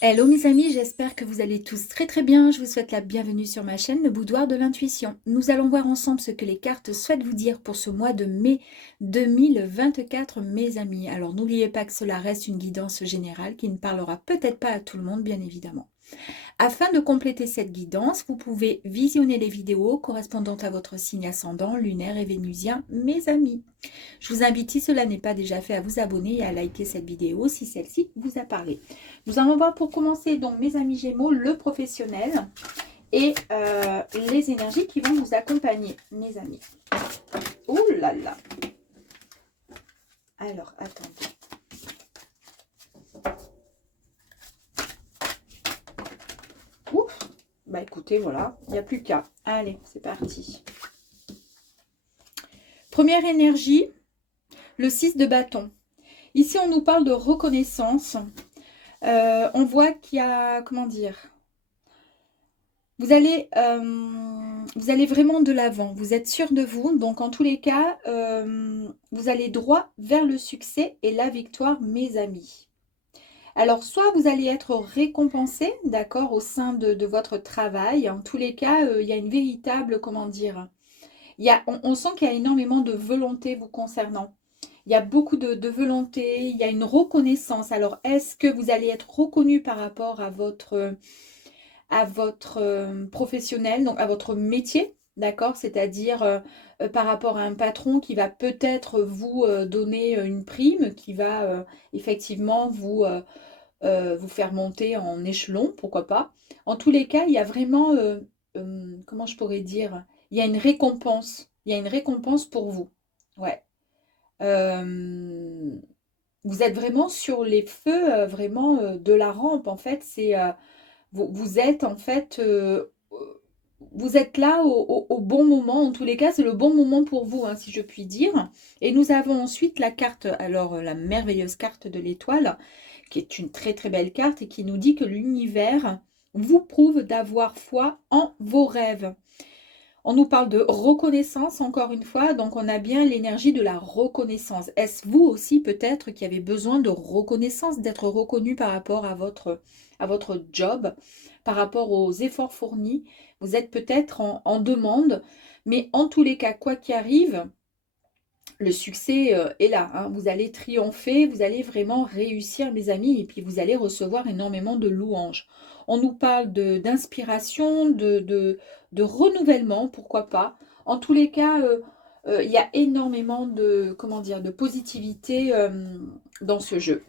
Hello mes amis, j'espère que vous allez tous très très bien. Je vous souhaite la bienvenue sur ma chaîne, le Boudoir de l'Intuition. Nous allons voir ensemble ce que les cartes souhaitent vous dire pour ce mois de mai 2024, mes amis. Alors n'oubliez pas que cela reste une guidance générale qui ne parlera peut-être pas à tout le monde, bien évidemment. Afin de compléter cette guidance, vous pouvez visionner les vidéos correspondant à votre signe ascendant, lunaire et vénusien, mes amis. Je vous invite, si cela n'est pas déjà fait, à vous abonner et à liker cette vidéo si celle-ci vous a parlé. Nous allons voir pour commencer, donc mes amis Gémeaux, le professionnel et les énergies qui vont vous accompagner, mes amis. Ouh là là. Alors, attendez. Ouf. Bah écoutez, voilà, il n'y a plus qu'à. Allez, c'est parti. Première énergie, le 6 de bâton. Ici, on nous parle de reconnaissance. On voit qu'il y a, comment dire, vous allez vraiment de l'avant. Vous êtes sûr de vous. Donc, en tous les cas, vous allez droit vers le succès et la victoire, mes amis. Alors, soit vous allez être récompensé, d'accord, au sein de votre travail. En tous les cas, il y a une véritable, comment dire, on sent qu'il y a énormément de volonté vous concernant. Il y a beaucoup de volonté, il y a une reconnaissance. Alors, est-ce que vous allez être reconnu par rapport à votre professionnel, donc à votre métier, d'accord? C'est-à-dire par rapport à un patron qui va peut-être vous donner une prime, qui va effectivement vous faire monter en échelon, pourquoi pas. En tous les cas, il y a vraiment, comment je pourrais dire, il y a une récompense. Il y a une récompense pour vous. Ouais. Euh, Vous êtes vraiment sur les feux, vraiment de la rampe. En fait, vous êtes en fait, vous êtes là au bon moment. En tous les cas, c'est le bon moment pour vous, hein, si je puis dire. Et nous avons ensuite la carte, alors la merveilleuse carte de l'étoile, qui est une très très belle carte et qui nous dit que l'univers vous prouve d'avoir foi en vos rêves. On nous parle de reconnaissance encore une fois, donc on a bien l'énergie de la reconnaissance. Est-ce vous aussi peut-être qui avez besoin de reconnaissance, d'être reconnu par rapport à votre job, par rapport aux efforts fournis? Vous êtes peut-être en demande, mais en tous les cas, quoi qu'il arrive, le succès est là, hein. Vous allez triompher, vous allez vraiment réussir, mes amis, et puis vous allez recevoir énormément de louanges. On nous parle d'inspiration, de renouvellement, pourquoi pas. En tous les cas, il y a énormément de, comment dire, de positivité dans ce jeu,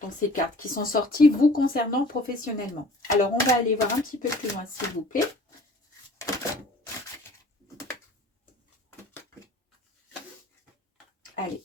dans ces cartes qui sont sorties vous concernant professionnellement. Alors, on va aller voir un petit peu plus loin, s'il vous plaît. Allez.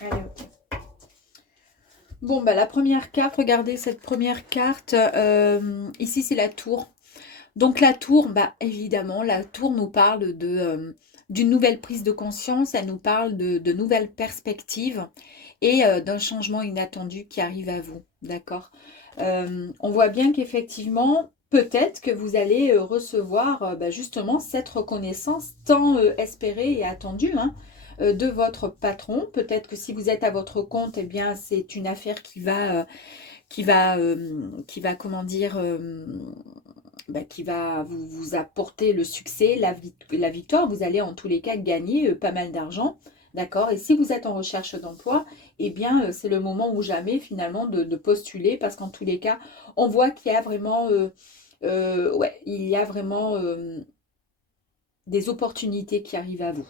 Allez, ok. Bon, bah, la première carte, regardez cette première carte. Ici, c'est la tour. Donc, la tour, bah, évidemment, la tour nous parle d'une nouvelle prise de conscience. Elle nous parle de nouvelles perspectives et d'un changement inattendu qui arrive à vous. D'accord? On voit bien qu'effectivement, peut-être que vous allez recevoir bah, justement cette reconnaissance tant espérée et attendue, hein, de votre patron. Peut-être que si vous êtes à votre compte, eh bien, c'est une affaire qui va, comment dire, bah, qui va vous apporter le succès, la victoire. Vous allez en tous les cas gagner pas mal d'argent. D'accord? Et si vous êtes en recherche d'emploi, eh bien, c'est le moment ou jamais finalement de postuler parce qu'en tous les cas, on voit qu'il y a vraiment, ouais, il y a vraiment des opportunités qui arrivent à vous.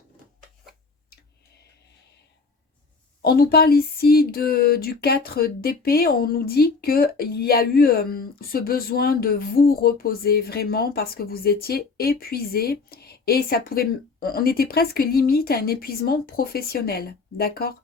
On nous parle ici du 4 d'épée. On nous dit qu'il y a eu ce besoin de vous reposer vraiment parce que vous étiez épuisé et ça pouvait, on était presque limite à un épuisement professionnel, d'accord?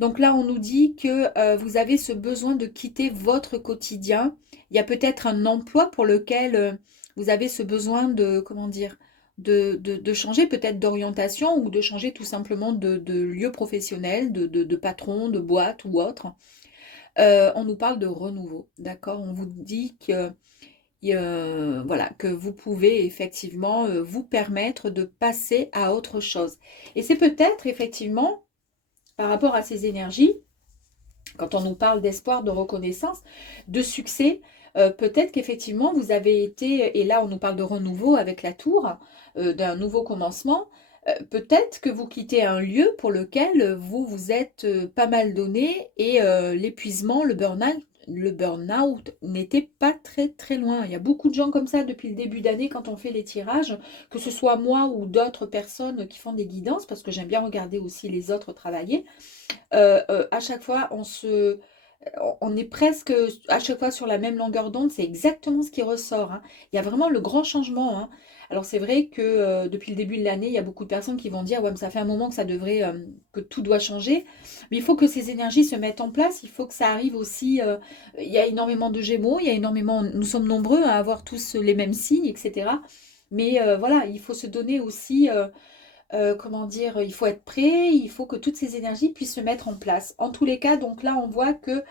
Donc là, on nous dit que vous avez ce besoin de quitter votre quotidien. Il y a peut-être un emploi pour lequel vous avez ce besoin de, comment dire, de changer peut-être d'orientation ou de changer tout simplement de lieu professionnel, de patron, de boîte ou autre. On nous parle de renouveau, d'accord? On vous dit que, voilà, que vous pouvez effectivement vous permettre de passer à autre chose. Et c'est peut-être effectivement par rapport à ces énergies, quand on nous parle d'espoir, de reconnaissance, de succès, peut-être qu'effectivement vous avez été, et là on nous parle de renouveau avec la tour, d'un nouveau commencement, peut-être que vous quittez un lieu pour lequel vous vous êtes pas mal donné et l'épuisement, le burn-out n'était pas très très loin. Il y a beaucoup de gens comme ça depuis le début d'année quand on fait les tirages, que ce soit moi ou d'autres personnes qui font des guidances, parce que j'aime bien regarder aussi les autres travailler. À chaque fois, on est presque à chaque fois sur la même longueur d'onde, c'est exactement ce qui ressort, hein. Il y a vraiment le grand changement, hein. Alors c'est vrai que depuis le début de l'année, il y a beaucoup de personnes qui vont dire ouais, mais ça fait un moment que ça devrait, que tout doit changer. Mais il faut que ces énergies se mettent en place, il faut que ça arrive aussi. Il y a énormément de Gémeaux, il y a énormément, nous sommes nombreux à avoir tous les mêmes signes, etc. Mais voilà, il faut se donner aussi comment dire, il faut être prêt, il faut que toutes ces énergies puissent se mettre en place. En tous les cas, donc là, on voit que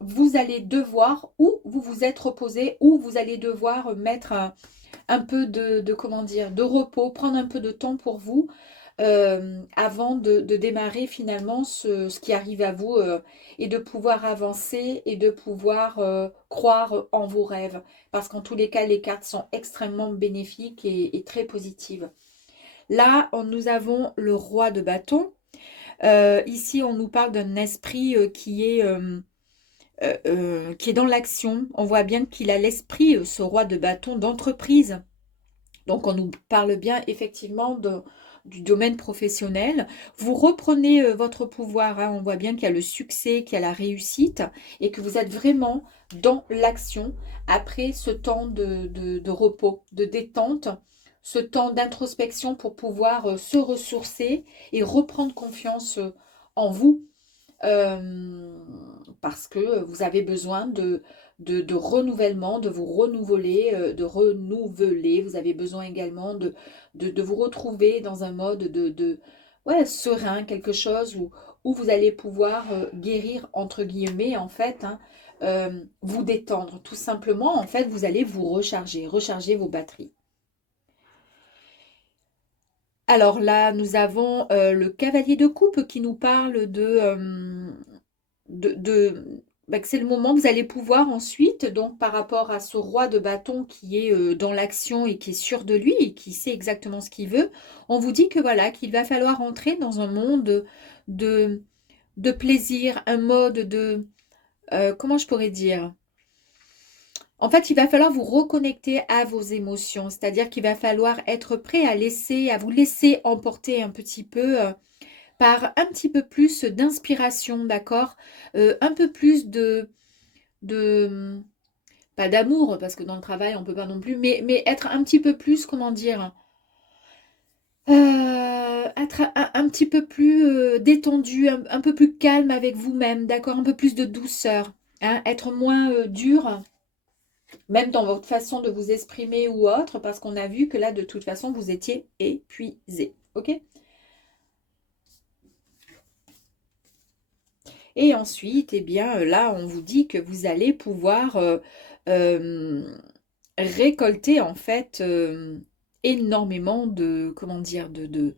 vous allez devoir, ou vous vous êtes reposé, ou vous allez devoir mettre un peu comment dire, de repos, prendre un peu de temps pour vous avant de démarrer finalement ce qui arrive à vous et de pouvoir avancer et de pouvoir croire en vos rêves. Parce qu'en tous les cas, les cartes sont extrêmement bénéfiques et très positives. Là, nous avons le roi de bâton. Ici, on nous parle d'un esprit qui est dans l'action. On voit bien qu'il a l'esprit, ce roi de bâton, d'entreprise. Donc, on nous parle bien effectivement du domaine professionnel. Vous reprenez votre pouvoir, hein. On voit bien qu'il y a le succès, qu'il y a la réussite et que vous êtes vraiment dans l'action après ce temps de repos, de détente, ce temps d'introspection pour pouvoir se ressourcer et reprendre confiance en vous euh, parce que vous avez besoin de renouvellement, de vous renouveler, Vous avez besoin également de vous retrouver dans un mode ouais, serein, quelque chose où vous allez pouvoir guérir, entre guillemets, en fait, hein, vous détendre. Tout simplement, en fait, vous allez vous recharger vos batteries. Alors là, nous avons le cavalier de coupe qui nous parle bah, que c'est le moment, vous allez pouvoir ensuite, donc par rapport à ce roi de bâton qui est dans l'action et qui est sûr de lui et qui sait exactement ce qu'il veut, on vous dit que voilà, qu'il va falloir entrer dans un monde de, de plaisir, un mode comment je pourrais dire? En fait, il va falloir vous reconnecter à vos émotions, c'est-à-dire qu'il va falloir être prêt à vous laisser emporter un petit peu par un petit peu plus d'inspiration, d'accord? Un peu plus de pas d'amour, parce que dans le travail, on peut pas non plus, mais être un petit peu plus, comment dire, être un petit peu plus détendu, un peu plus calme avec vous-même, d'accord? Un peu plus de douceur, hein? Être moins dur, même dans votre façon de vous exprimer ou autre, parce qu'on a vu que là, de toute façon, vous étiez épuisé, ok? Et ensuite, eh bien, là, on vous dit que vous allez pouvoir euh, récolter en fait énormément de, comment dire, de,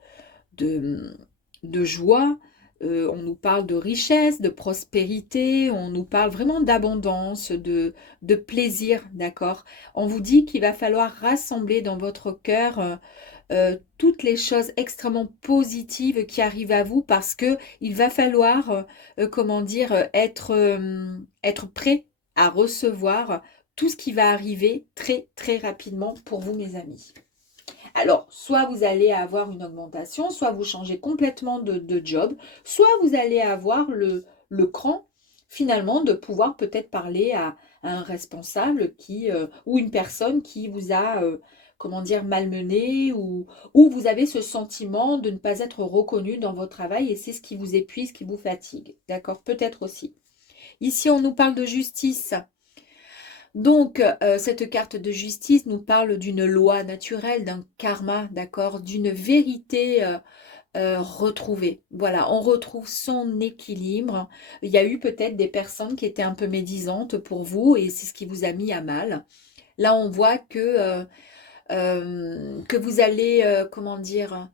de joie. On nous parle de richesse, de prospérité, on nous parle vraiment d'abondance, de plaisir, d'accord? On vous dit qu'il va falloir rassembler dans votre cœur toutes les choses extrêmement positives qui arrivent à vous parce que il va falloir, comment dire, être prêt à recevoir tout ce qui va arriver très très rapidement pour vous, mes amis. Alors, soit vous allez avoir une augmentation, soit vous changez complètement de job, soit vous allez avoir le cran finalement de pouvoir peut-être parler à un responsable ou une personne qui vous a comment dire, malmené ou vous avez ce sentiment de ne pas être reconnu dans votre travail et c'est ce qui vous épuise, qui vous fatigue. D'accord? Peut-être aussi. Ici, on nous parle de justice. Donc, cette carte de justice nous parle d'une loi naturelle, d'un karma, d'accord, d'une vérité retrouvée. Voilà, on retrouve son équilibre. Il y a eu peut-être des personnes qui étaient un peu médisantes pour vous et c'est ce qui vous a mis à mal. Là, on voit que vous allez, comment dire,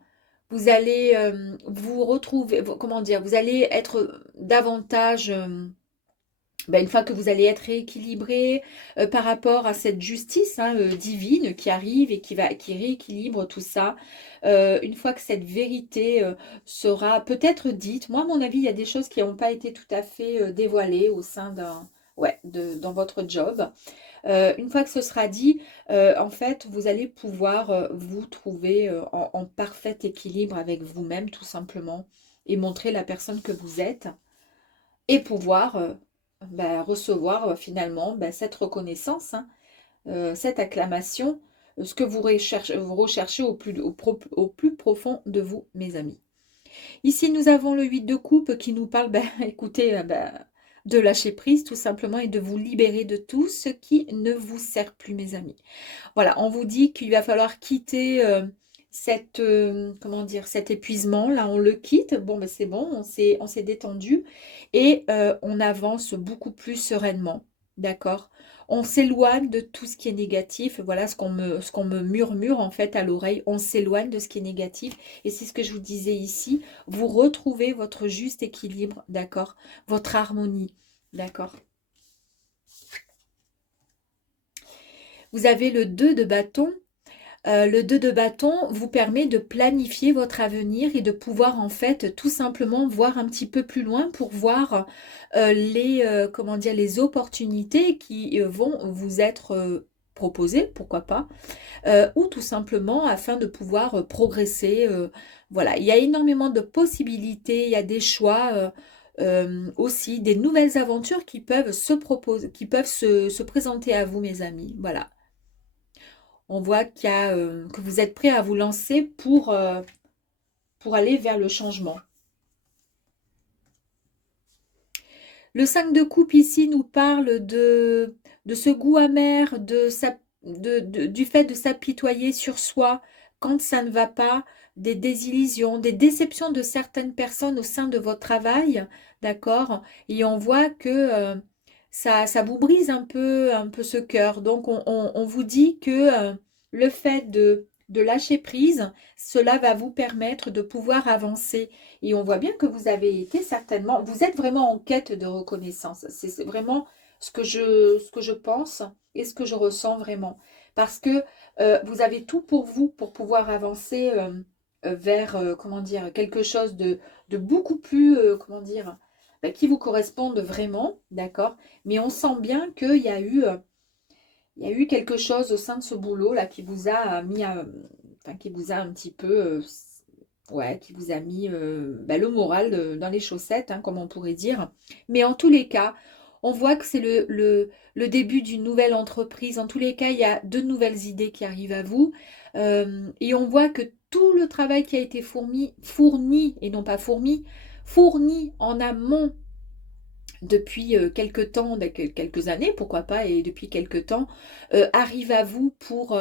vous allez vous retrouver, comment dire, vous allez être davantage ben, une fois que vous allez être rééquilibré par rapport à cette justice hein, divine qui arrive et qui rééquilibre tout ça, une fois que cette vérité sera peut-être dite, moi à mon avis, il y a des choses qui n'ont pas été tout à fait dévoilées au sein ouais, dans votre job. Une fois que ce sera dit, en fait, vous allez pouvoir vous trouver en parfait équilibre avec vous-même, tout simplement, et montrer la personne que vous êtes et pouvoir bah, recevoir finalement bah, cette reconnaissance, hein, cette acclamation, ce que vous recherchez au plus profond de vous, mes amis. Ici, nous avons le 8 de coupe qui nous parle, bah, écoutez, bah, de lâcher prise tout simplement et de vous libérer de tout ce qui ne vous sert plus, mes amis. Voilà, on vous dit qu'il va falloir quitter comment dire, cet épuisement. Là, on le quitte. Bon, ben c'est bon, on s'est détendu et on avance beaucoup plus sereinement. D'accord? On s'éloigne de tout ce qui est négatif. Voilà ce qu'on me murmure en fait à l'oreille. On s'éloigne de ce qui est négatif. Et c'est ce que je vous disais ici. Vous retrouvez votre juste équilibre. D'accord? Votre harmonie. D'accord? Vous avez le 2 de bâton. Le 2 de bâton vous permet de planifier votre avenir et de pouvoir en fait tout simplement voir un petit peu plus loin pour voir comment dire, les opportunités qui vont vous être proposées, pourquoi pas, ou tout simplement afin de pouvoir progresser. Voilà, il y a énormément de possibilités, il y a des choix. Aussi des nouvelles aventures qui peuvent se proposer, qui peuvent se présenter à vous, mes amis. Voilà. On voit que vous êtes prêt à vous lancer pour aller vers le changement. Le 5 de coupe ici nous parle de ce goût amer, du fait de s'apitoyer sur soi quand ça ne va pas, des désillusions, des déceptions de certaines personnes au sein de votre travail, d'accord? Et on voit que ça vous brise un peu ce cœur. Donc on vous dit que le fait de lâcher prise, cela va vous permettre de pouvoir avancer. Et on voit bien que vous avez été certainement, vous êtes vraiment en quête de reconnaissance. C'est vraiment ce que je pense et ce que je ressens vraiment. Parce que vous avez tout pour vous pour pouvoir avancer vers, comment dire, quelque chose de beaucoup plus, comment dire, bah, qui vous corresponde vraiment, d'accord? Mais on sent bien qu'il y a il y a eu quelque chose au sein de ce boulot là qui vous a mis enfin, qui vous a un petit peu ouais, qui vous a mis bah, le moral dans les chaussettes, hein, comme on pourrait dire. Mais en tous les cas, on voit que c'est le début d'une nouvelle entreprise. En tous les cas, il y a de nouvelles idées qui arrivent à vous. Et on voit que tout le travail qui a été fourni et non pas fourni en amont depuis quelques temps, quelques années, pourquoi pas, et depuis quelques temps, arrive à vous pour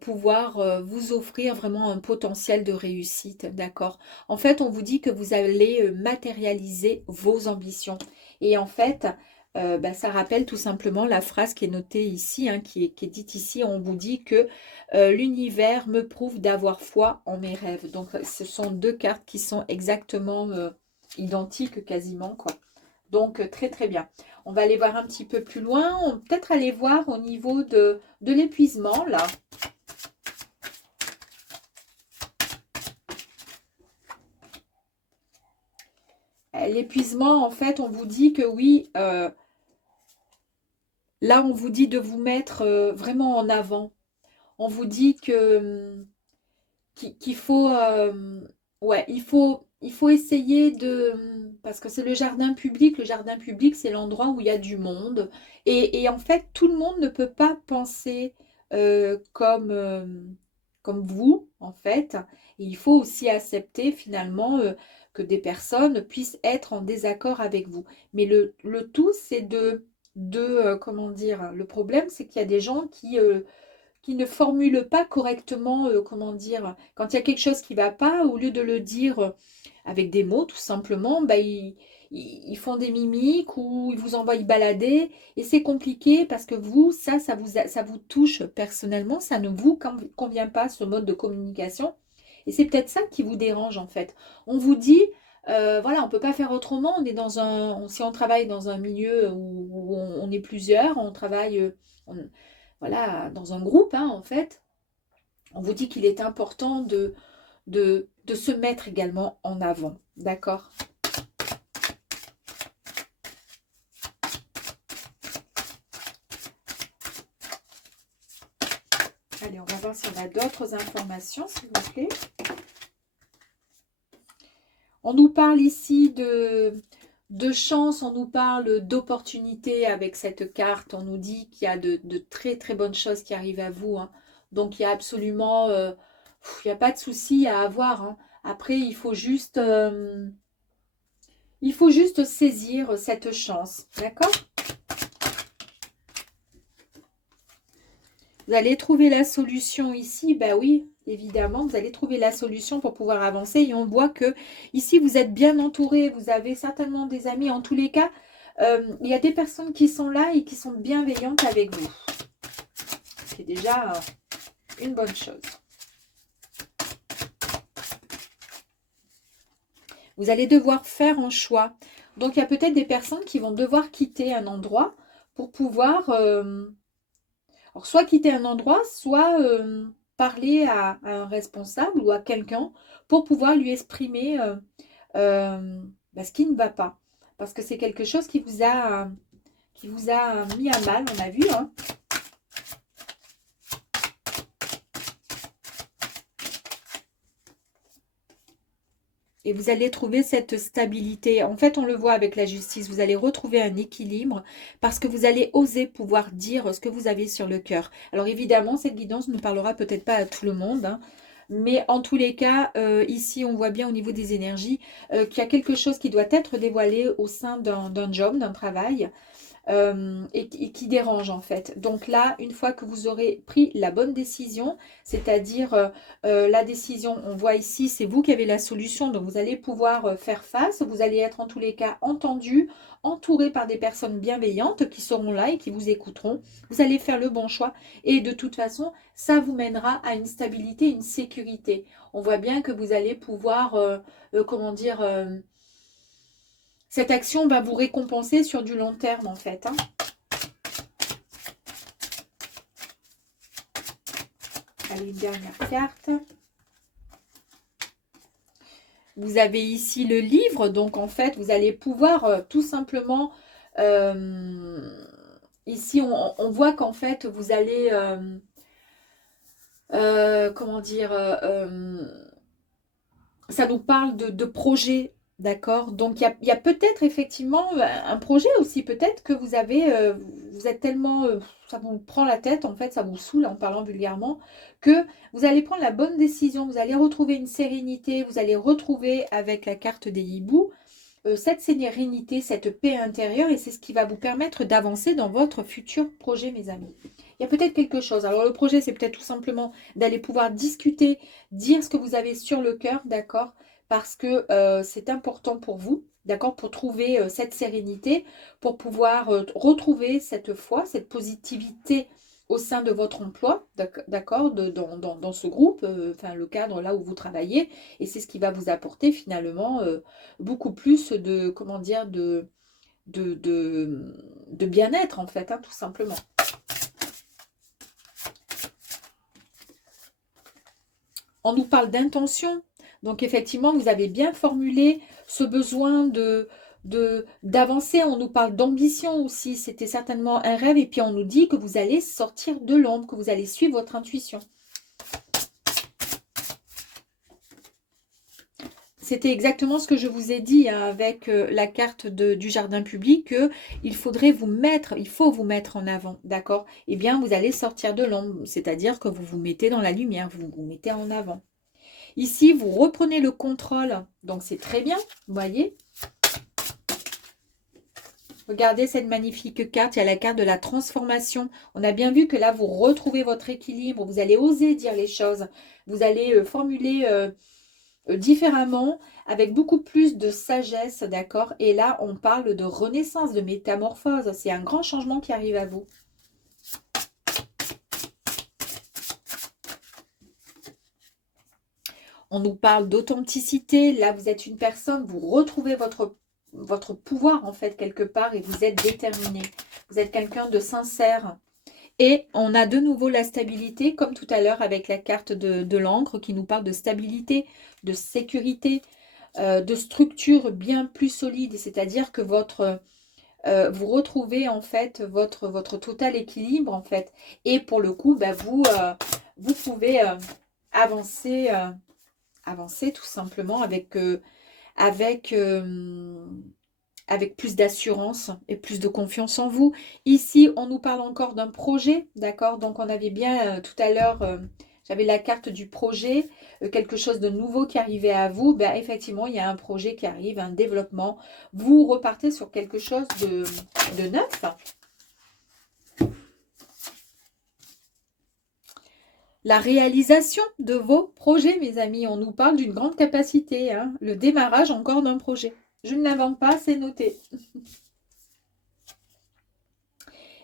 pouvoir vous offrir vraiment un potentiel de réussite, d'accord? En fait, on vous dit que vous allez matérialiser vos ambitions. Et en fait, bah, ça rappelle tout simplement la phrase qui est notée ici, hein, qui est dite ici. On vous dit que l'univers me prouve d'avoir foi en mes rêves. Donc, ce sont deux cartes qui sont exactement identiques quasiment, quoi. Donc, très très bien. On va aller voir un petit peu plus loin. On peut peut-être aller voir au niveau de l'épuisement, là. L'épuisement, en fait, on vous dit que oui, là, on vous dit de vous mettre vraiment en avant. On vous dit qu'il faut, ouais, il faut essayer parce que c'est le jardin public. Le jardin public, c'est l'endroit où il y a du monde. Et en fait, tout le monde ne peut pas penser comme vous, en fait. Et il faut aussi accepter finalement que des personnes puissent être en désaccord avec vous. Mais le tout, c'est comment dire, le problème, c'est qu'il y a des gens qui ne formulent pas correctement, comment dire, quand il y a quelque chose qui ne va pas, au lieu de le dire avec des mots, tout simplement, bah, ils font des mimiques ou ils vous envoient y balader. Et c'est compliqué parce que vous, ça vous touche personnellement, ça ne vous convient pas, ce mode de communication. Et c'est peut-être ça qui vous dérange en fait. On vous dit, voilà, on ne peut pas faire autrement. On est dans si on travaille dans un milieu où on est plusieurs, on travaille voilà, dans un groupe, hein, en fait, on vous dit qu'il est important de se mettre également en avant. D'accord? Allez, on va voir si on a d'autres informations, s'il vous plaît. On nous parle ici de chance, on nous parle d'opportunité avec cette carte. On nous dit qu'il y a de très très bonnes choses qui arrivent à vous, hein. Donc il y a absolument, il n'y a pas de souci à avoir, hein. Après, il faut juste saisir cette chance, d'accord? Vous allez trouver la solution ici, bah oui, évidemment, vous allez trouver la solution pour pouvoir avancer. Et on voit que ici, vous êtes bien entouré, vous avez certainement des amis. En tous les cas, il y a des personnes qui sont là et qui sont bienveillantes avec vous. C'est déjà une bonne chose. Vous allez devoir faire un choix. Donc, il y a peut-être des personnes qui vont devoir quitter un endroit pour pouvoir... alors, soit quitter un endroit, soit parler à un responsable ou à quelqu'un pour pouvoir lui exprimer bah, ce qui ne va pas. Parce que c'est quelque chose qui vous a mis à mal, on a vu, hein. Et vous allez trouver cette stabilité. En fait, on le voit avec la justice. Vous allez retrouver un équilibre parce que vous allez oser pouvoir dire ce que vous avez sur le cœur. Alors évidemment, cette guidance ne parlera peut-être pas à tout le monde, hein, mais en tous les cas, ici, on voit bien au niveau des énergies qu'il y a quelque chose qui doit être dévoilé au sein d'un job, d'un travail. Et qui dérange en fait. Donc là, une fois que vous aurez pris la bonne décision, c'est-à-dire la décision, on voit ici, c'est vous qui avez la solution, donc vous allez pouvoir faire face, vous allez être en tous les cas entendu, entouré par des personnes bienveillantes qui seront là et qui vous écouteront. Vous allez faire le bon choix et de toute façon, ça vous mènera à une stabilité, une sécurité. On voit bien que vous allez pouvoir, comment dire... cette action va vous récompenser sur du long terme, en fait, hein. Allez, une dernière carte. Vous avez ici le livre. Donc, en fait, vous allez pouvoir tout simplement... ici, on voit qu'en fait, vous allez... comment dire... ça nous parle de projets. D'accord. Donc, il y a peut-être effectivement un projet aussi, peut-être que vous avez, vous êtes tellement, ça vous prend la tête, en fait, ça vous saoule en parlant vulgairement, que vous allez prendre la bonne décision, vous allez retrouver une sérénité, vous allez retrouver avec la carte des hiboux, cette sérénité, cette paix intérieure, et c'est ce qui va vous permettre d'avancer dans votre futur projet, mes amis. Il y a peut-être quelque chose. Alors, le projet, c'est peut-être tout simplement d'aller pouvoir discuter, dire ce que vous avez sur le cœur, d'accord? Parce que c'est important pour vous, d'accord, pour trouver cette sérénité, pour pouvoir retrouver cette foi, cette positivité au sein de votre emploi, d'accord, dans ce groupe, enfin le cadre là où vous travaillez, et c'est ce qui va vous apporter finalement beaucoup plus de, comment dire, de bien-être en fait, hein, tout simplement. On nous parle d'intention. Donc effectivement, vous avez bien formulé ce besoin d'avancer. On nous parle d'ambition aussi. C'était certainement un rêve. Et puis on nous dit que vous allez sortir de l'ombre, que vous allez suivre votre intuition. c'était exactement ce que je vous ai dit hein, avec la carte du jardin public, que il faudrait vous mettre, il faut vous mettre en avant, d'accord? Eh bien, vous allez sortir de l'ombre, c'est-à-dire que vous vous mettez dans la lumière, vous vous mettez en avant. Ici, vous reprenez le contrôle, donc c'est très bien, vous voyez? Regardez cette magnifique carte, il y a la carte de la transformation. On a bien vu que là, vous retrouvez votre équilibre, vous allez oser dire les choses, vous allez formuler différemment, avec beaucoup plus de sagesse, d'accord? Et là, on parle de renaissance, de métamorphose. C'est un grand changement qui arrive à vous. On nous parle d'authenticité. Là, vous êtes une personne, vous retrouvez votre pouvoir, en fait, quelque part, et vous êtes déterminé. Vous êtes quelqu'un de sincère. Et on a de nouveau la stabilité, comme tout à l'heure avec la carte de l'encre qui nous parle de stabilité, de sécurité, de structure bien plus solide. C'est-à-dire que vous retrouvez en fait votre total équilibre en fait. Et pour le coup, bah, vous pouvez avancer, avancer tout simplement avec, avec plus d'assurance et plus de confiance en vous. Ici, on nous parle encore d'un projet, d'accord? Donc, on avait bien tout à l'heure, j'avais la carte du projet, quelque chose de nouveau qui arrivait à vous. Ben, effectivement, il y a un projet qui arrive, un développement. Vous repartez sur quelque chose de neuf. La réalisation de vos projets, mes amis. On nous parle d'une grande capacité, hein, le démarrage encore d'un projet. Je ne l'invente pas, c'est noté.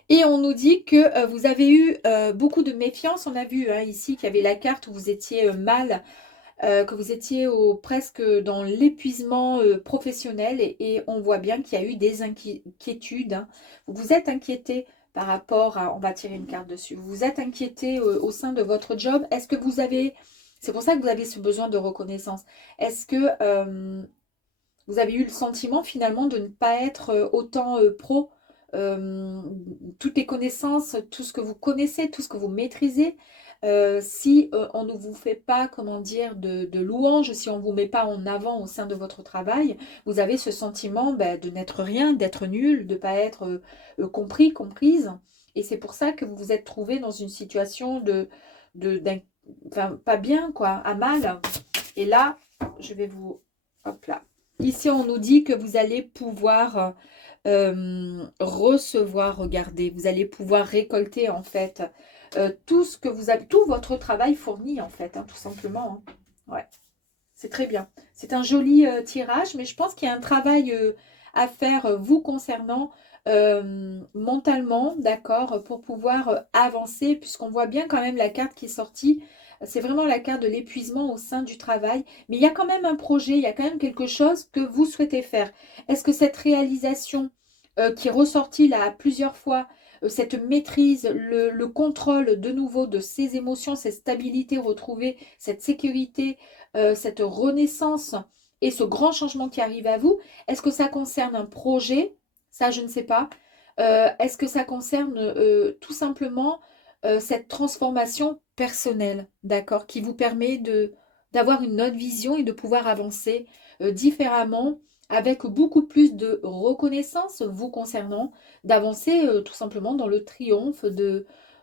Et on nous dit que vous avez eu beaucoup de méfiance. On a vu hein, ici qu'il y avait la carte où vous étiez mal, que vous étiez presque dans l'épuisement professionnel. Et on voit bien qu'il y a eu des inquiétudes. Hein. Vous vous êtes inquiété par rapport à... On va tirer une carte dessus. Vous vous êtes inquiété au sein de votre job. Est-ce que vous avez... C'est pour ça que vous avez ce besoin de reconnaissance. Est-ce que vous avez eu le sentiment finalement de ne pas être autant pro euh, toutes les connaissances, tout ce que vous connaissez, tout ce que vous maîtrisez, si on ne vous fait pas, comment dire, de louanges, si on ne vous met pas en avant au sein de votre travail, vous avez ce sentiment ben, de n'être rien, d'être nul, de ne pas être compris, comprise. Et c'est pour ça que vous vous êtes trouvé dans une situation enfin, pas bien, quoi, à mal. Et là, je vais vous... Hop là. Ici, on nous dit que vous allez pouvoir recevoir, regardez, vous allez pouvoir récolter en fait tout ce que vous avez, tout votre travail fourni en fait, hein, tout simplement. Hein. Ouais, c'est très bien. C'est un joli tirage, mais je pense qu'il y a un travail à faire vous concernant mentalement, d'accord, pour pouvoir avancer, puisqu'on voit bien quand même la carte qui est sortie. C'est vraiment la carte de l'épuisement au sein du travail. Mais il y a quand même un projet, il y a quand même quelque chose que vous souhaitez faire. Est-ce que cette réalisation qui est ressortie là plusieurs fois, cette maîtrise, le contrôle de nouveau de ses émotions, cette stabilité retrouvée, cette sécurité, cette renaissance et ce grand changement qui arrive à vous, est-ce que ça concerne un projet? Ça, je ne sais pas. Est-ce que ça concerne tout simplement cette transformation personnelle, d'accord, qui vous permet d'avoir une autre vision et de pouvoir avancer différemment avec beaucoup plus de reconnaissance vous concernant, d'avancer tout simplement dans le triomphe,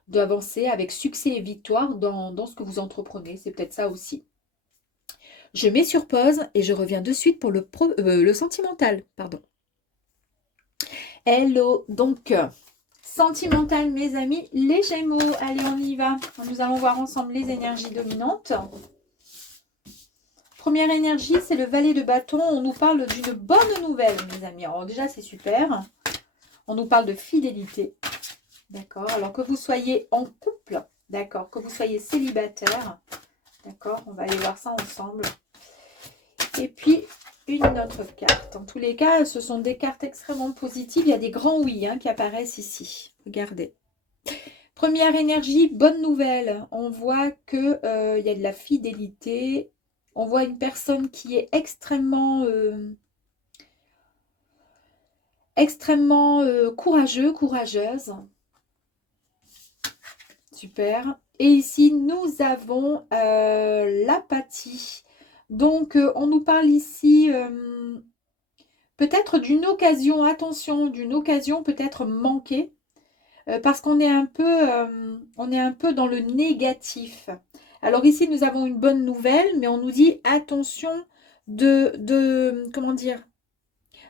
d'avancer avec succès et victoire dans ce que vous entreprenez. C'est peut-être ça aussi. Je mets sur pause et je reviens de suite pour le sentimental. Pardon. Hello, donc sentimental mes amis, les Gémeaux. Allez, on y va. Nous allons voir ensemble les énergies dominantes. Première énergie, c'est le valet de bâton. On nous parle d'une bonne nouvelle, mes amis. Alors déjà, c'est super. On nous parle de fidélité. D'accord. Alors que vous soyez en couple, d'accord, que vous soyez célibataire, d'accord, on va aller voir ça ensemble. Et puis, une autre carte. En tous les cas, ce sont des cartes extrêmement positives. Il y a des grands oui hein, qui apparaissent ici. Regardez. Première énergie, bonne nouvelle. On voit qu'il y a de la fidélité. On voit une personne qui est extrêmement courageux, courageuse. Super. Et ici, nous avons l'apathie. Donc, on nous parle ici peut-être d'une occasion, attention, d'une occasion peut-être manquée, parce on est un peu dans le négatif. Alors ici, nous avons une bonne nouvelle, mais on nous dit attention comment dire,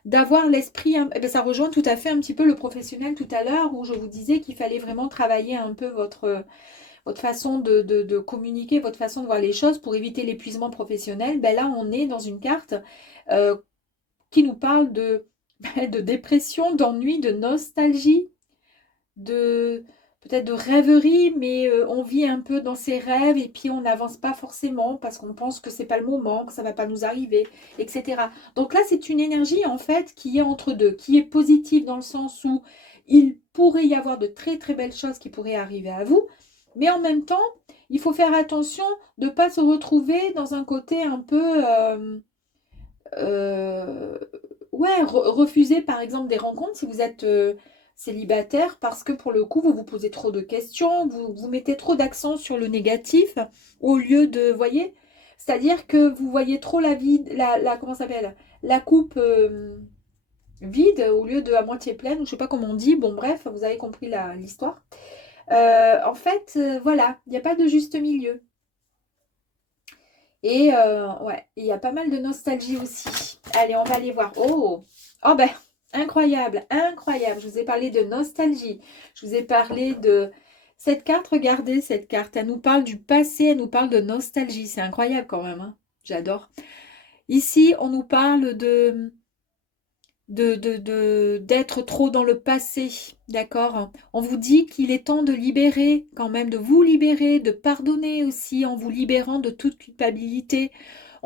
d'avoir l'esprit, eh ben, ça rejoint tout à fait un petit peu le professionnel tout à l'heure, où je vous disais qu'il fallait vraiment travailler un peu votre façon de communiquer, votre façon de voir les choses pour éviter l'épuisement professionnel. Ben là, on est dans une carte euh, qui nous parle de dépression, d'ennui, de nostalgie, de peut-être de rêverie, mais on vit un peu dans ses rêves et puis on n'avance pas forcément parce qu'on pense que c'est pas le moment, que ça va pas nous arriver, etc. Donc là, c'est une énergie en fait qui est entre deux, qui est positive dans le sens où il pourrait y avoir de très très belles choses qui pourraient arriver à vous, mais en même temps, il faut faire attention de ne pas se retrouver dans un côté un peu euh, ouais, refuser par exemple des rencontres si vous êtes célibataire parce que pour le coup, vous vous posez trop de questions, vous mettez trop d'accent sur le négatif au lieu de, voyez, c'est-à-dire que vous voyez trop la vie, comment ça s'appelle, la coupe vide au lieu de à moitié pleine, ou je sais pas comment on dit, bon bref, vous avez compris l'histoire. En fait, voilà, il n'y a pas de juste milieu. Et ouais, il y a pas mal de nostalgie aussi. Allez, on va aller voir. Oh, oh ben, incroyable, incroyable. Je vous ai parlé de nostalgie. Je vous ai parlé de cette carte. Regardez cette carte. Elle nous parle du passé, elle nous parle de nostalgie. C'est incroyable quand même, hein. J'adore. Ici, on nous parle d'être trop dans le passé, d'accord? On vous dit qu'il est temps de libérer, quand même, de vous libérer, de pardonner aussi en vous libérant de toute culpabilité.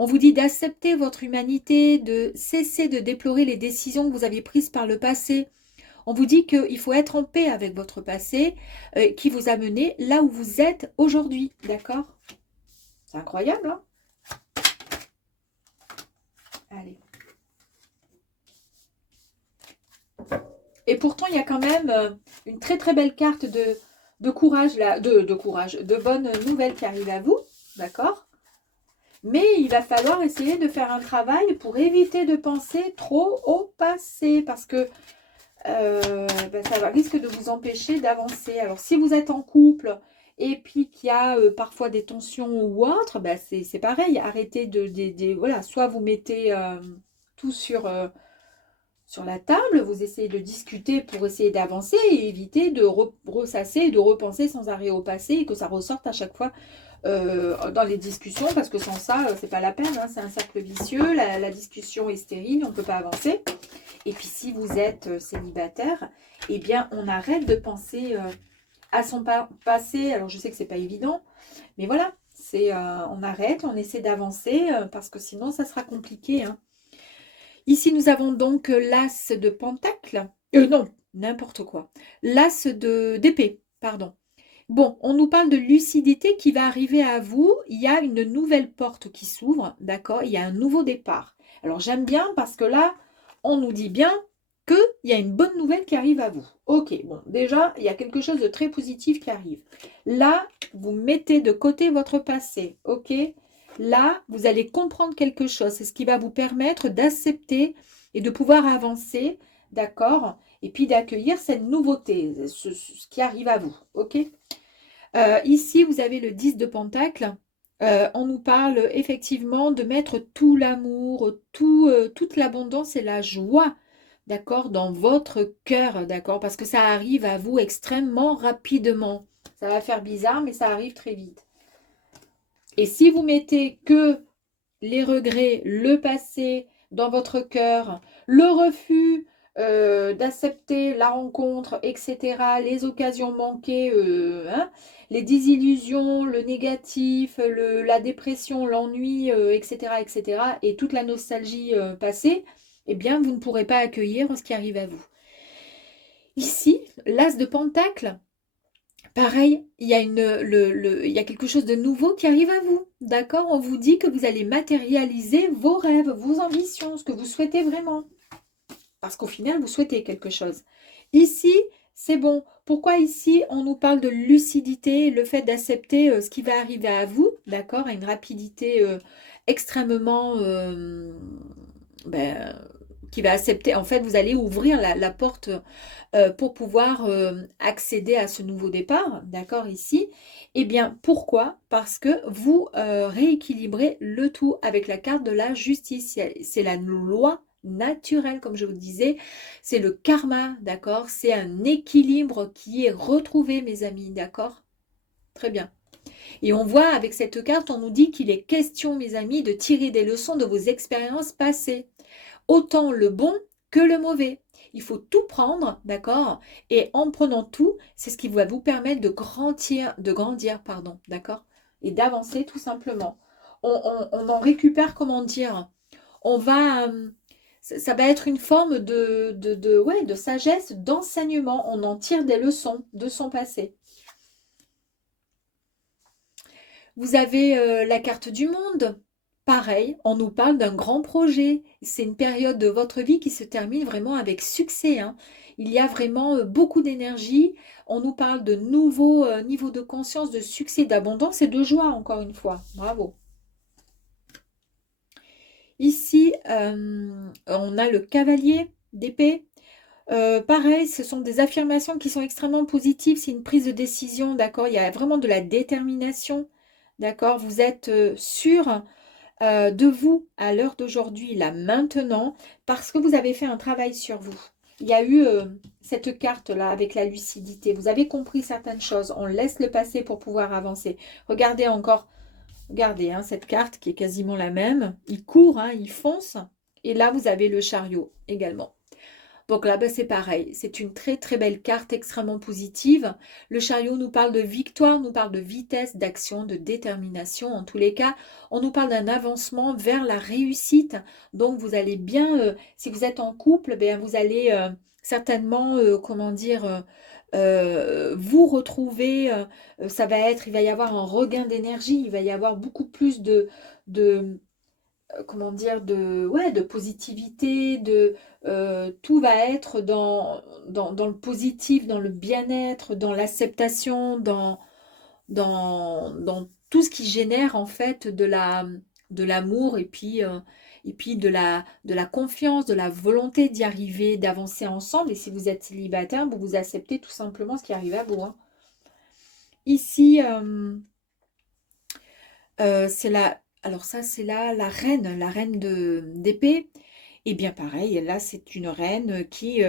On vous dit d'accepter votre humanité, de cesser de déplorer les décisions que vous aviez prises par le passé. On vous dit qu'il faut être en paix avec votre passé qui vous a mené là où vous êtes aujourd'hui, d'accord? C'est incroyable, hein? Allez. Et pourtant, il y a quand même une très très belle carte de courage, là, de courage, de bonnes nouvelles qui arrivent à vous, d'accord? Mais il va falloir essayer de faire un travail pour éviter de penser trop au passé, parce que ça risque de vous empêcher d'avancer. Alors, si vous êtes en couple et puis qu'il y a parfois des tensions ou autre, c'est pareil. Arrêtez voilà, soit vous mettez tout sur la table, vous essayez de discuter pour essayer d'avancer et éviter de ressasser et de repenser sans arrêt au passé et que ça ressorte à chaque fois dans les discussions parce que sans ça, c'est pas la peine, hein, c'est un cercle vicieux, la discussion est stérile, on ne peut pas avancer. Et puis si vous êtes célibataire, eh bien on arrête de penser à son passé. Alors je sais que c'est pas évident, mais voilà, on arrête, on essaie d'avancer parce que sinon ça sera compliqué, hein. Ici, nous avons donc l'as de pentacle. Non, n'importe quoi. L'as d'épée, pardon. Bon, on nous parle de lucidité qui va arriver à vous. Il y a une nouvelle porte qui s'ouvre, d'accord? Il y a un nouveau départ. Alors, j'aime bien parce que là, on nous dit bien qu'il y a une bonne nouvelle qui arrive à vous. Ok, bon, déjà, il y a quelque chose de très positif qui arrive. Là, vous mettez de côté votre passé, ok? Là, vous allez comprendre quelque chose. C'est ce qui va vous permettre d'accepter et de pouvoir avancer, d'accord? Et puis d'accueillir cette nouveauté, ce qui arrive à vous, ok? Ici, vous avez le 10 de Pentacle. On nous parle effectivement de mettre tout l'amour, toute l'abondance et la joie, d'accord, dans votre cœur, d'accord, parce que ça arrive à vous extrêmement rapidement. Ça va faire bizarre, mais ça arrive très vite. Et si vous mettez que les regrets, le passé dans votre cœur, le refus d'accepter la rencontre, etc., les occasions manquées, hein, les désillusions, le négatif, la dépression, l'ennui, etc., etc., et toute la nostalgie passée, eh bien, vous ne pourrez pas accueillir ce qui arrive à vous. Ici, l'as de Pentacle, pareil, il y a quelque chose de nouveau qui arrive à vous, d'accord? On vous dit que vous allez matérialiser vos rêves, vos ambitions, ce que vous souhaitez vraiment. Parce qu'au final, vous souhaitez quelque chose. Ici, c'est bon. Pourquoi ici, on nous parle de lucidité, le fait d'accepter ce qui va arriver à vous, d'accord? À une rapidité extrêmement... ben, qui va accepter. En fait, vous allez ouvrir la porte pour pouvoir accéder à ce nouveau départ, d'accord, ici. Eh bien, pourquoi? Parce que vous rééquilibrez le tout avec la carte de la justice. C'est la loi naturelle, comme je vous disais. C'est le karma, d'accord? C'est un équilibre qui est retrouvé, mes amis, d'accord? Très bien. Et on voit avec cette carte, on nous dit qu'il est question, mes amis, de tirer des leçons de vos expériences passées. Autant le bon que le mauvais. Il faut tout prendre, d'accord? Et en prenant tout, c'est ce qui va vous permettre de grandir, pardon, d'accord? Et d'avancer tout simplement. On en récupère, comment dire? On va, ça va être une forme ouais, de sagesse, d'enseignement. On en tire des leçons de son passé. Vous avez la carte du monde. Pareil, on nous parle d'un grand projet. C'est une période de votre vie qui se termine vraiment avec succès, hein. Il y a vraiment beaucoup d'énergie. On nous parle de nouveaux niveaux de conscience, de succès, d'abondance et de joie, encore une fois. Bravo. Ici, on a le cavalier d'épée. Pareil, ce sont des affirmations qui sont extrêmement positives. C'est une prise de décision, d'accord? Il y a vraiment de la détermination, d'accord? Vous êtes sûr de vous à l'heure d'aujourd'hui, là, maintenant, parce que vous avez fait un travail sur vous. Il y a eu cette carte-là avec la lucidité. Vous avez compris certaines choses. On laisse le passé pour pouvoir avancer. Regardez encore, regardez hein, cette carte qui est quasiment la même. Il court, hein, il fonce. Et là, vous avez le chariot également. Donc là, ben, c'est pareil. C'est une très très belle carte extrêmement positive. Le chariot nous parle de victoire, nous parle de vitesse, d'action, de détermination. En tous les cas, on nous parle d'un avancement vers la réussite. Donc vous allez bien, si vous êtes en couple, ben, vous allez certainement, comment dire, vous retrouver. Ça va être, il va y avoir un regain d'énergie, il va y avoir beaucoup plus de comment dire, ouais, de positivité, tout va être dans le positif, dans le bien-être, dans l'acceptation, dans tout ce qui génère en fait de l'amour et puis de la confiance, de la volonté d'y arriver, d'avancer ensemble. Et si vous êtes célibataire, vous acceptez tout simplement ce qui arrive à vous, hein. Ici, c'est la, alors ça c'est la reine d'épée. Et bien pareil, là c'est une reine qui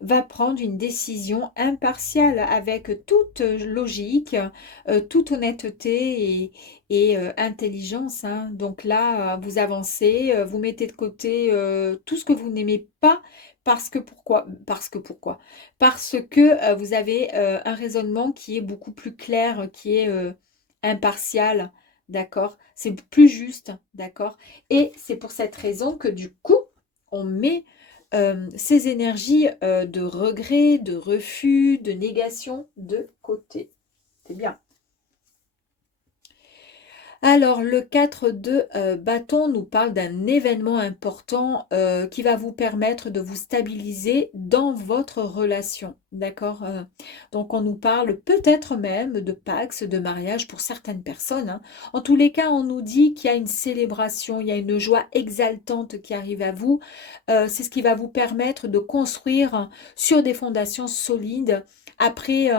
va prendre une décision impartiale avec toute logique, toute honnêteté et intelligence, hein. Donc là, vous avancez, vous mettez de côté tout ce que vous n'aimez pas. Parce que pourquoi? Parce que pourquoi? Parce que vous avez un raisonnement qui est beaucoup plus clair, qui est impartial. D'accord? C'est plus juste, d'accord? Et c'est pour cette raison que du coup, on met ces énergies de regret, de refus, de négation de côté. C'est bien. Alors, le 4 de bâton nous parle d'un événement important qui va vous permettre de vous stabiliser dans votre relation. D'accord? Donc, on nous parle peut-être même de Pax, de mariage pour certaines personnes, hein. En tous les cas, on nous dit qu'il y a une célébration, il y a une joie exaltante qui arrive à vous. C'est ce qui va vous permettre de construire sur des fondations solides après,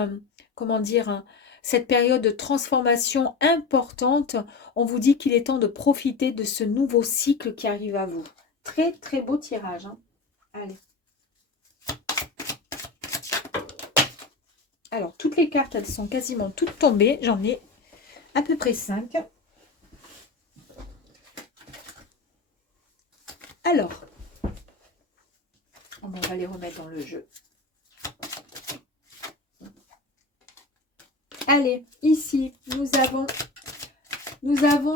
comment dire, hein, cette période de transformation importante. On vous dit qu'il est temps de profiter de ce nouveau cycle qui arrive à vous. Très, très beau tirage, hein. Allez. Alors, toutes les cartes, elles sont quasiment toutes tombées. J'en ai à peu près 5. Alors, on va les remettre dans le jeu. Allez, ici, nous avons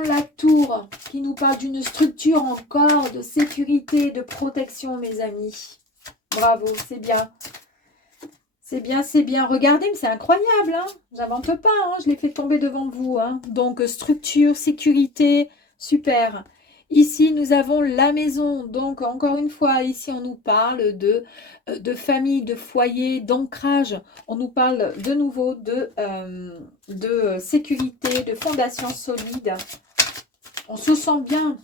la tour qui nous parle d'une structure encore de sécurité, de protection, mes amis. Bravo, c'est bien. C'est bien, c'est bien. Regardez, mais c'est incroyable, hein. J'invente pas, hein. Je l'ai fait tomber devant vous, hein. Donc, structure, sécurité, super. Ici, nous avons la maison. Donc, encore une fois, ici, on nous parle de famille, de foyer, d'ancrage. On nous parle de nouveau de sécurité, de fondation solide. On se sent bien.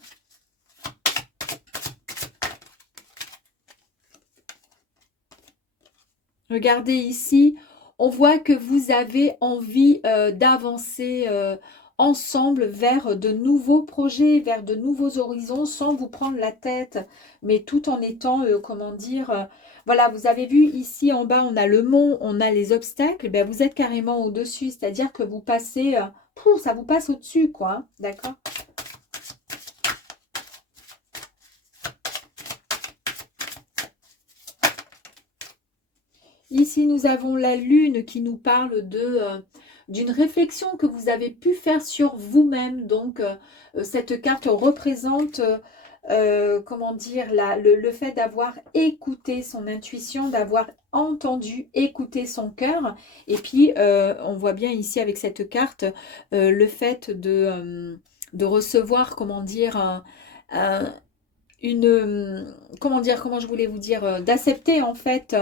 Regardez ici, on voit que vous avez envie d'avancer ensemble vers de nouveaux projets, vers de nouveaux horizons, sans vous prendre la tête, mais tout en étant, comment dire, voilà, vous avez vu ici en bas, on a le mont, on a les obstacles, ben, vous êtes carrément au-dessus, c'est-à-dire que vous passez, ça vous passe au-dessus, quoi, hein, d'accord? Ici, nous avons la lune qui nous parle d'une réflexion que vous avez pu faire sur vous-même. Donc, cette carte représente, comment dire, le fait d'avoir écouté son intuition, d'avoir entendu, écouté son cœur. Et puis, on voit bien ici avec cette carte, le fait de recevoir, comment dire, comment dire, comment je voulais vous dire, d'accepter en fait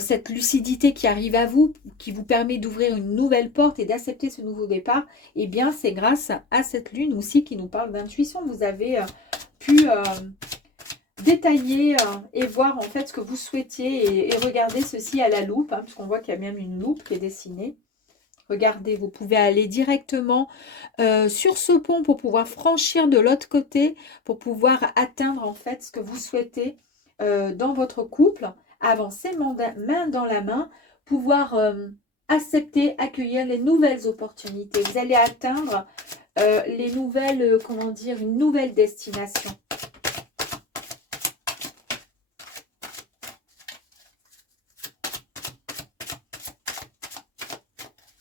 cette lucidité qui arrive à vous, qui vous permet d'ouvrir une nouvelle porte et d'accepter ce nouveau départ, eh bien c'est grâce à cette lune aussi qui nous parle d'intuition. Vous avez pu détailler et voir en fait ce que vous souhaitiez et regarder ceci à la loupe, hein, puisqu'on voit qu'il y a même une loupe qui est dessinée. Regardez, vous pouvez aller directement sur ce pont pour pouvoir franchir de l'autre côté, pour pouvoir atteindre en fait ce que vous souhaitez dans votre couple, avancer main dans la main, pouvoir accepter, accueillir les nouvelles opportunités. Vous allez atteindre les nouvelles, comment dire, une nouvelle destination.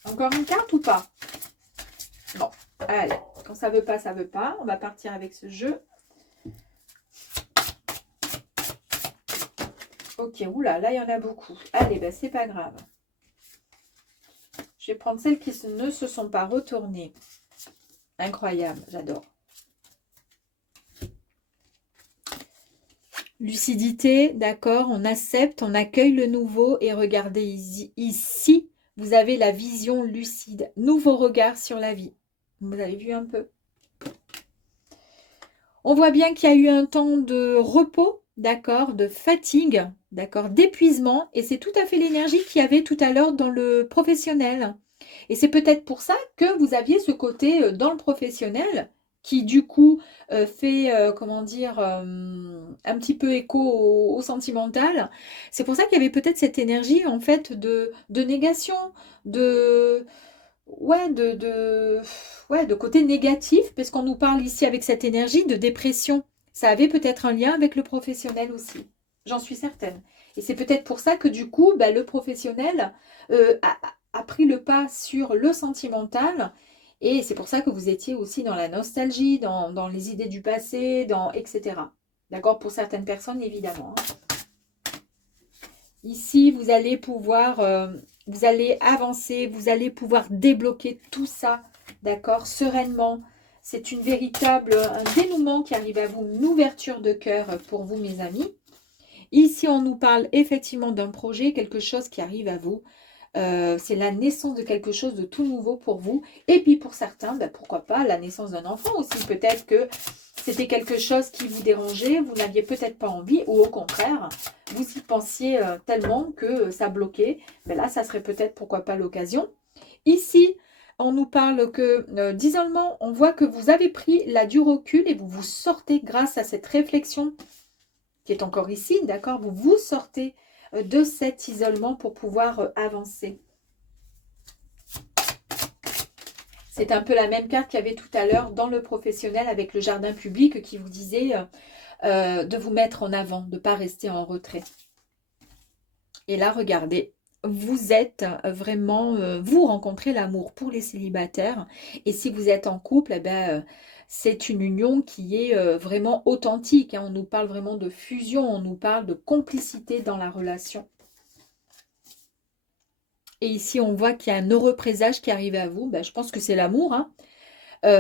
Encore une carte ou pas? Bon, allez, quand ça veut pas, ça veut pas. On va partir avec ce jeu. Ok, oula, là, il y en a beaucoup. Allez, ben, c'est pas grave. Je vais prendre celles qui ne se sont pas retournées. Incroyable, j'adore. Lucidité, d'accord, on accepte, on accueille le nouveau. Et regardez ici, vous avez la vision lucide. Nouveau regard sur la vie. Vous avez vu un peu? On voit bien qu'il y a eu un temps de repos, d'accord, de fatigue, d'accord, d'épuisement. Et c'est tout à fait l'énergie qu'il y avait tout à l'heure dans le professionnel. Et c'est peut-être pour ça que vous aviez ce côté dans le professionnel qui du coup fait, comment dire, un petit peu écho au sentimental. C'est pour ça qu'il y avait peut-être cette énergie en fait de négation, de, ouais, ouais, de côté négatif, parce qu'on nous parle ici avec cette énergie de dépression. Ça avait peut-être un lien avec le professionnel aussi. J'en suis certaine. Et c'est peut-être pour ça que du coup, bah, le professionnel a pris le pas sur le sentimental. Et c'est pour ça que vous étiez aussi dans la nostalgie, dans les idées du passé, etc. D'accord? Pour certaines personnes, évidemment. Ici, vous allez pouvoir, vous allez avancer, vous allez pouvoir débloquer tout ça, d'accord, sereinement. C'est un dénouement qui arrive à vous, une ouverture de cœur pour vous, mes amis. Ici, on nous parle effectivement d'un projet, quelque chose qui arrive à vous. C'est la naissance de quelque chose de tout nouveau pour vous. Et puis pour certains, ben, pourquoi pas la naissance d'un enfant aussi. Peut-être que c'était quelque chose qui vous dérangeait, vous n'aviez peut-être pas envie, ou au contraire, vous y pensiez tellement que ça bloquait. Ben là, ça serait peut-être, pourquoi pas, l'occasion. Ici, on nous parle que d'isolement, on voit que vous avez pris du recul et vous vous sortez grâce à cette réflexion qui est encore ici, d'accord? Vous vous sortez de cet isolement pour pouvoir avancer. C'est un peu la même carte qu'il y avait tout à l'heure dans le professionnel avec le jardin public qui vous disait de vous mettre en avant, de ne pas rester en retrait. Et là, regardez, vous êtes vraiment, vous rencontrez l'amour pour les célibataires. Et si vous êtes en couple, eh ben, c'est une union qui est vraiment authentique. Hein. On nous parle vraiment de fusion, on nous parle de complicité dans la relation. Et ici, on voit qu'il y a un heureux présage qui arrive à vous. Ben, je pense que c'est l'amour. Hein.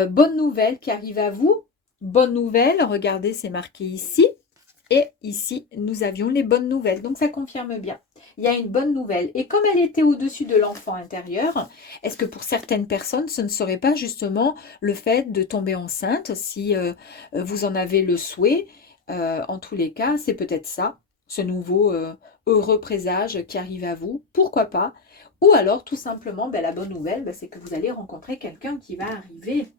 Bonne nouvelle qui arrive à vous. Bonne nouvelle, regardez, c'est marqué ici. Et ici, nous avions les bonnes nouvelles. Donc, ça confirme bien. il y a une bonne nouvelle. Et comme elle était au-dessus de l'enfant intérieur, est-ce que pour certaines personnes, ce ne serait pas justement le fait de tomber enceinte, si vous en avez le souhait? En tous les cas, c'est peut-être ça, ce nouveau heureux présage qui arrive à vous. Pourquoi pas? Ou alors, tout simplement, ben, la bonne nouvelle, ben, c'est que vous allez rencontrer quelqu'un qui va arriver.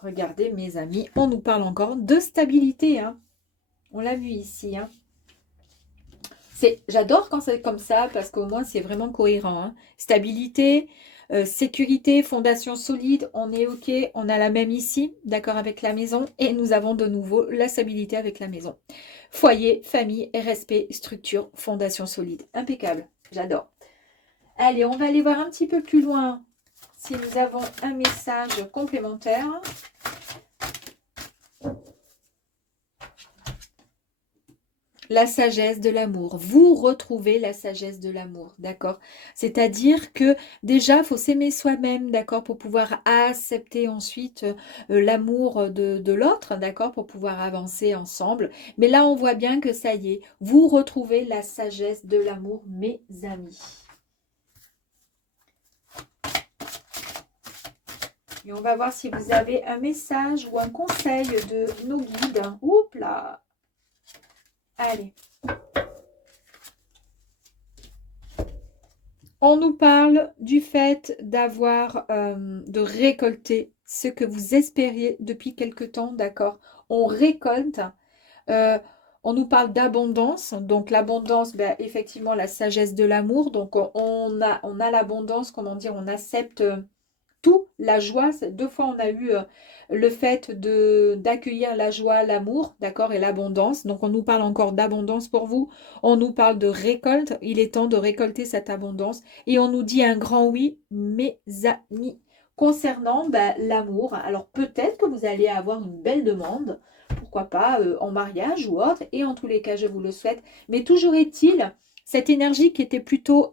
Regardez, mes amis, on nous parle encore de stabilité, hein. On l'a vu ici, hein. J'adore quand c'est comme ça parce qu'au moins c'est vraiment cohérent, hein. Stabilité, sécurité, fondation solide, on est OK, on a la même ici, d'accord avec la maison. Et nous avons de nouveau la stabilité avec la maison. Foyer, famille, respect, structure, fondation solide. Impeccable, j'adore. Allez, on va aller voir un petit peu plus loin si nous avons un message complémentaire. La sagesse de l'amour. Vous retrouvez la sagesse de l'amour, d'accord? C'est-à-dire que déjà, il faut s'aimer soi-même, d'accord? Pour pouvoir accepter ensuite l'amour de l'autre, d'accord? Pour pouvoir avancer ensemble. Mais là, on voit bien que ça y est, vous retrouvez la sagesse de l'amour, mes amis. Et on va voir si vous avez un message ou un conseil de nos guides. Oups là! Allez. On nous parle du fait d'avoir, de récolter ce que vous espériez depuis quelque temps, d'accord? On récolte. euh, on nous parle d'abondance. Donc l'abondance, ben, effectivement, la sagesse de l'amour. Donc on a l'abondance, comment dire, on accepte tout, la joie. Deux fois, on a eu le fait d'accueillir la joie, l'amour, d'accord, et l'abondance. Donc, on nous parle encore d'abondance pour vous. On nous parle de récolte. Il est temps de récolter cette abondance. Et on nous dit un grand oui, mes amis. Concernant ben, l'amour, alors peut-être que vous allez avoir une belle demande, pourquoi pas en mariage ou autre, et en tous les cas, je vous le souhaite. Mais toujours est-il, cette énergie qui était plutôt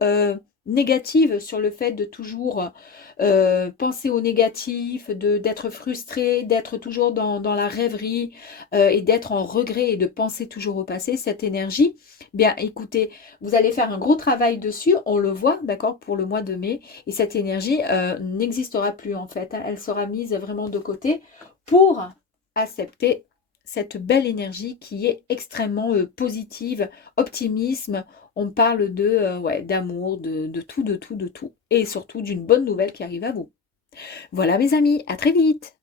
négative sur le fait de toujours penser au négatif, d'être frustré, d'être toujours dans la rêverie et d'être en regret et de penser toujours au passé, cette énergie, bien écoutez, vous allez faire un gros travail dessus, on le voit, d'accord, pour le mois de mai, et cette énergie n'existera plus en fait, hein. Elle sera mise vraiment de côté pour accepter cette belle énergie qui est extrêmement positive, optimisme. On parle de ouais, d'amour, de tout, de tout, de tout. Et surtout d'une bonne nouvelle qui arrive à vous. Voilà mes amis, à très vite.